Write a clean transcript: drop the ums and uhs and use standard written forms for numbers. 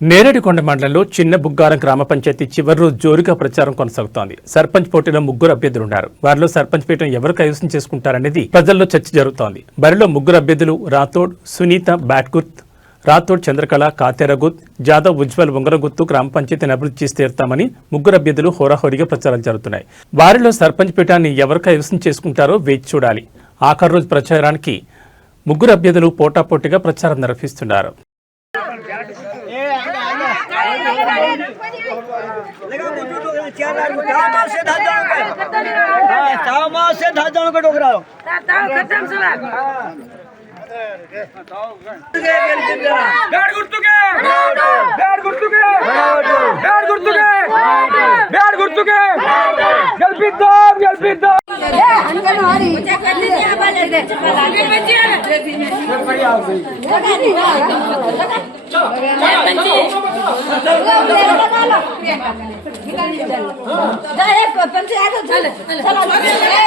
నేరేడికొండ మండలంలో చిన్న బుగ్గారం గ్రామ పంచాయతీ చివరి రోజు జోరుగా ప్రచారం కొనసాగుతోంది. సర్పంచ్ పోటీలో 3 అభ్యర్థులున్నారు. వారిలో సర్పంచ్ పీఠం ఎవరు కైవసం చేసుకుంటారనేది ప్రజల్లో చర్చ జరుగుతోంది. బరిలో 3 అభ్యర్థులు రాథోడ్ సునీత బ్యాట్గుత్, రాథోడ్ చంద్రకళ కాతేరగుత్, జాదవ్ ఉజ్వల్ ఉంగరగుత్తు గ్రామ పంచాయతీని అభివృద్ధి చేసి తీరుతామని 3 అభ్యర్థులు హోరాహోరీగా ప్రచారాలు జరుగుతున్నాయి. వారిలో సర్పంచ్ పీఠాన్ని ఎవరు కైవసం చేసుకుంటారో వేచి చూడాలి. ఆఖరి రోజు ప్రచారానికి 3 అభ్యర్థులు పోటాపోటీగా ప్రచారం నిర్వహిస్తున్నారు. चला